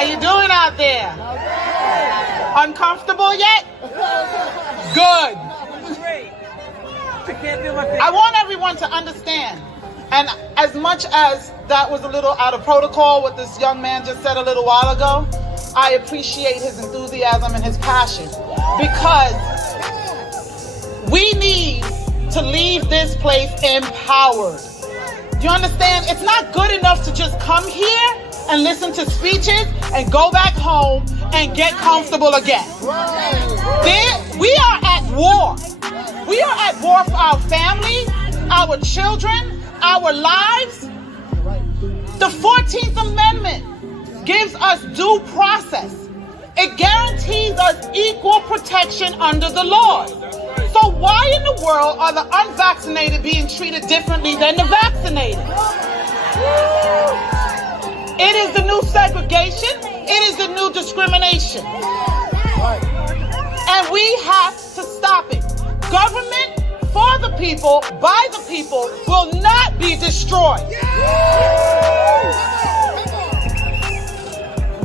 How you doing out there? Uncomfortable yet? Good. I want everyone to understand, and as much as that was a little out of protocol what this young man just said a little while ago, I appreciate his enthusiasm and his passion, because we need to leave this place empowered. You understand? It's not good enough to just come here and listen to speeches and go back home and get comfortable again. We are at war. We are at war for our family, our children, our lives. The 14th Amendment gives us due process. It guarantees us equal protection under the law. So why in the world are the unvaccinated being treated differently than the vaccinated? It is the new segregation. It is the new discrimination. And we have to stop it. Government for the people, by the people, will not be destroyed.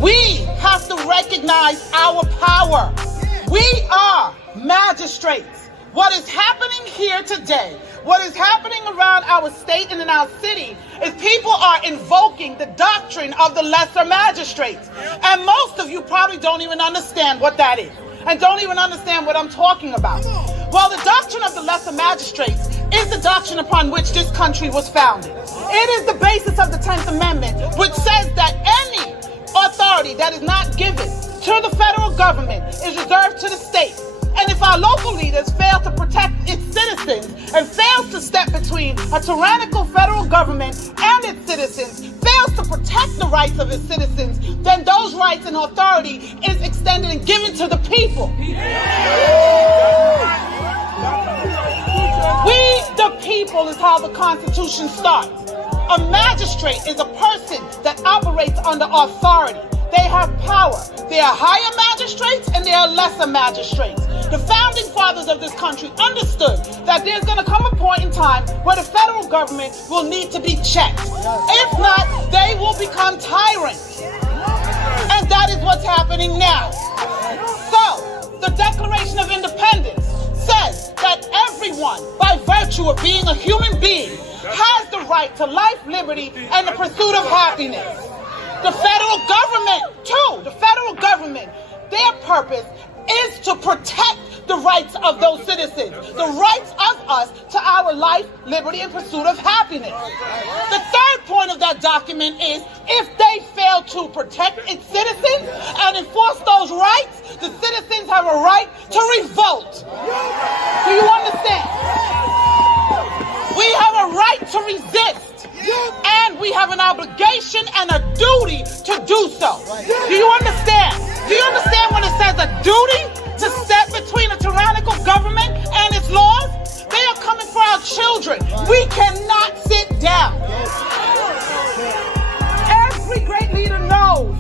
We have to recognize our power. We are magistrates. What is happening here today, what is happening around our state and in our city, is people are invoking the doctrine of the lesser magistrates. And most of you probably don't even understand what that is, and don't even understand what I'm talking about. Well, the doctrine of the lesser magistrates is the doctrine upon which this country was founded. It is the basis of the 10th Amendment, which says that any authority that is not given to the federal government is reserved to the state. And if our local leaders fail to protect its citizens and fails to step between a tyrannical federal government and its citizens, fails to protect the rights of its citizens, then those rights and authority is extended and given to the people. We, the people, is how the Constitution starts. A magistrate is a person that operates under authority. They have power. They are higher magistrates and they are lesser magistrates. The founding fathers of this country understood that there's going to come a point in time where the federal government will need to be checked. If not, they will become tyrants. And that is what's happening now. So, the Declaration of Independence says that everyone, by virtue of being a human being, has the right to life, liberty, and the pursuit of happiness. The federal government, too, the federal government, their purpose is to protect the rights of those citizens, the rights of us to our life, liberty, and pursuit of happiness. The third point of that document is if they fail to protect its citizens and enforce those rights, the citizens have a right to revolt. Do you understand? We have a right to resist, and we have an obligation and a duty to do so. Do you understand? Do you understand when it says a duty to step between a tyrannical government and its laws? They are coming for our children. We cannot sit down. Every great leader knows,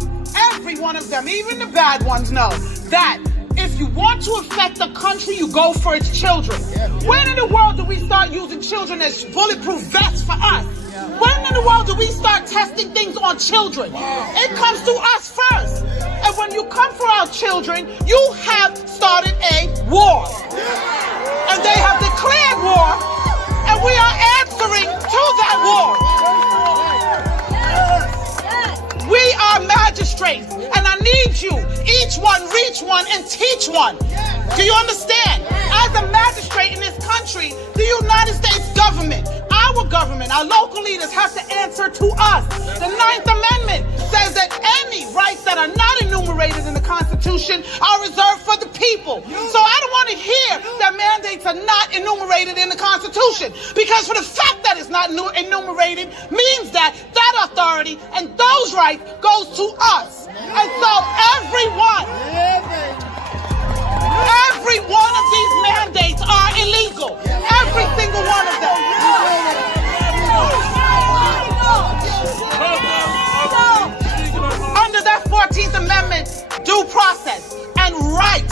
every one of them, even the bad ones know, that if you want to affect the country, you go for its children. When in the world do we start using children as bulletproof vests for us? When in the world do we start testing things on children? It comes to us first. And when you come for our children, you have started a war. And they have declared war, and we are answering to that war. We are magistrates, and I need you, each one, reach one, and teach one. Do you understand? As a magistrate in this country, the United States government, our local leaders have to answer to us. The 9th Amendment says that any rights that are not enumerated in the Constitution are reserved for the people. So I don't want to hear that mandates are not enumerated in the Constitution, because for the fact that it's not enumerated means that that authority and those rights goes to us. And so every one of these mandates are illegal. Every single one of them. Under that 14th Amendment, due process and right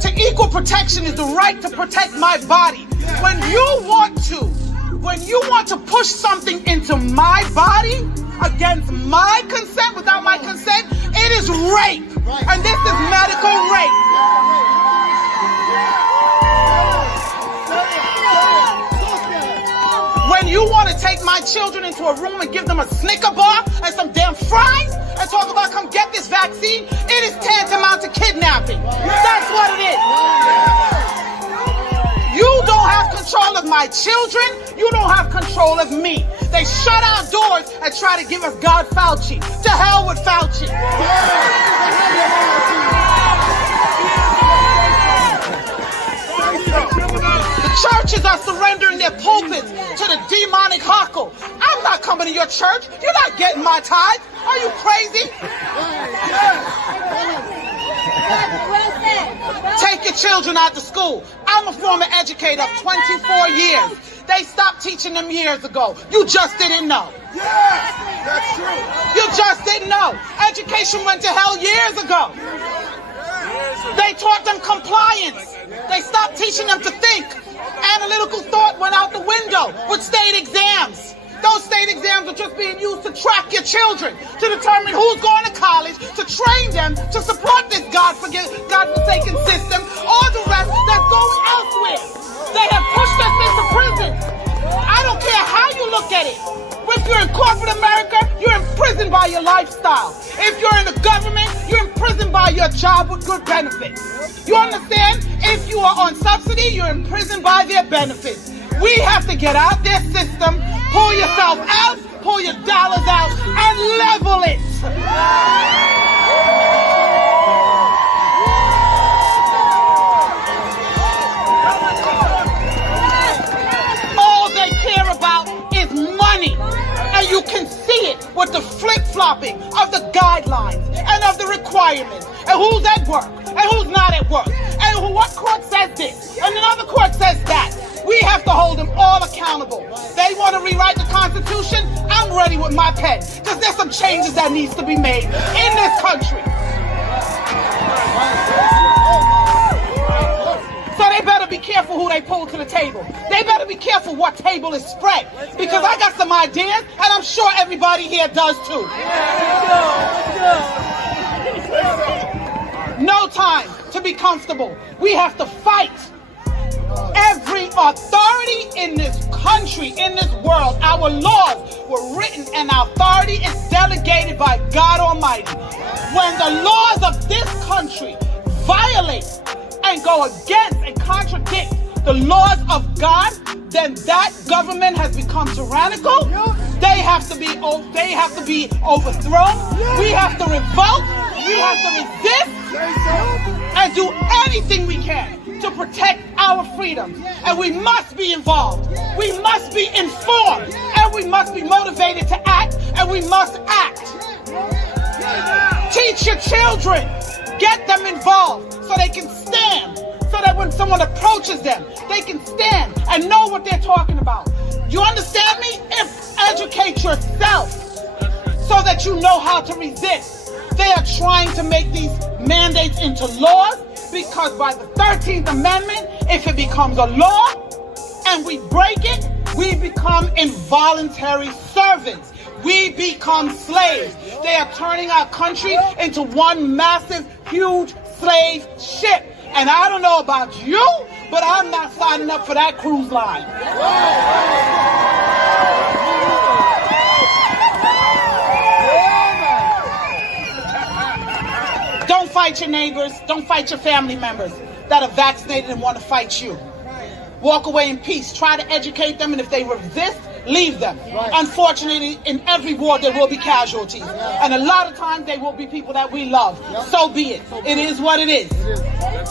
to equal protection is the right to protect my body. When you want to push something into my body against my consent, without my consent, It is rape. And this is medical rape. When you want to take my children into a room and give them a Snicker bar and some damn fries and talk about come get this vaccine, it is tantamount to kidnapping. That's what it is. You don't have control of my children. You don't have control of me. They shut our doors and try to give us God Fauci. To hell with Fauci. The churches are surrendering their pulpits to the demonic heckle. I'm not coming to your church. You're not getting my tithe. Are you crazy? Take your children out to school. I'm a former educator of 24 years. They stopped teaching them years ago. You just didn't know. Yes, that's true. You just didn't know. Education went to hell years ago. They taught them compliance. They stopped teaching them to think. Analytical thought went out the window with state exams. Those state exams are just being used to track your children, to determine who's going to college, to train them, to support this God-forsaken system, all the rest that's going elsewhere. They have pushed us into prison. I don't care how you look at it. If you're in corporate America, you're imprisoned by your lifestyle. If you're in the government, you're imprisoned by your job with good benefits. You understand? If you are on subsidy, you're imprisoned by their benefits. We have to get out their system, pull yourself out, pull your dollars out, and level it. All they care about is money. And you can see it with the flip-flopping of the guidelines and of the requirements. And who's at work and who's not at work. And what court says this and another court says that. We have to hold them all accountable. They want to rewrite the Constitution? I'm ready with my pen. Because there's some changes that needs to be made in this country. So they better be careful who they pull to the table. They better be careful what table is spread. Because I got some ideas, and I'm sure everybody here does too. No time to be comfortable. We have to fight. Every authority in this country, in this world, our laws were written and our authority is delegated by God Almighty. When the laws of this country violate and go against and contradict the laws of God, then that government has become tyrannical. They have to be overthrown. We have to revolt. We have to resist and do anything we can to protect our freedoms. And we must be involved. We must be informed. And we must be motivated to act. And we must act. Teach your children. Get them involved so they can stand. So that when someone approaches them, they can stand and know what they're talking about. You understand me? Educate yourself so that you know how to resist. They are trying to make these mandates into laws because by the 13th Amendment, if it becomes a law and we break it, we become involuntary servants. We become slaves. They are turning our country into one massive, huge slave ship. And I don't know about you, but I'm not signing up for that cruise line. Don't fight your neighbors. Don't fight your family members that are vaccinated and want to fight you. Walk away in peace. Try to educate them, and if they resist, leave them. Unfortunately, in every war there will be casualties. And a lot of times they will be people that we love. So be it. It is what it is.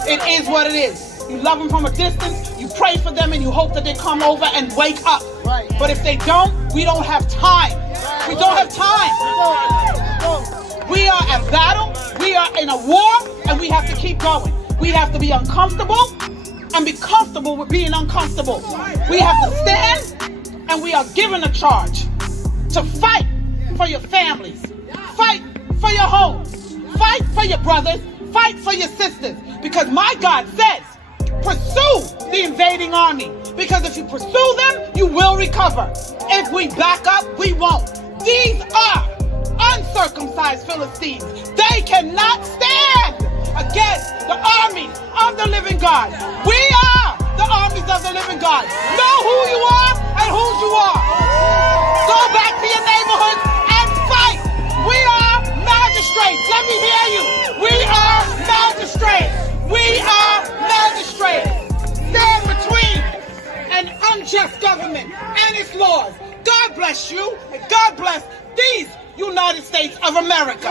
It is what it is. You love them from a distance, you pray for them, and you hope that they come over and wake up. But if they don't, we don't have time. We don't have time. We are at battle, we are in a war, and we have to keep going. We have to be uncomfortable and be comfortable with being uncomfortable. We have to stand, and we are given a charge to fight for your families, fight for your homes, fight for your brothers, fight for your sisters. Because my God says, pursue the invading army. Because if you pursue them, you will recover. If we back up, we won't. These are uncircumcised Philistines. They cannot stand against the armies of the living God. We are the armies of the living God. Know who you are and whose you are. Go back to your neighborhood and fight. We are magistrates. Let me hear you. We are magistrates. We are magistrates. Stand between an unjust government and its laws. God bless you, and God bless these United States of America.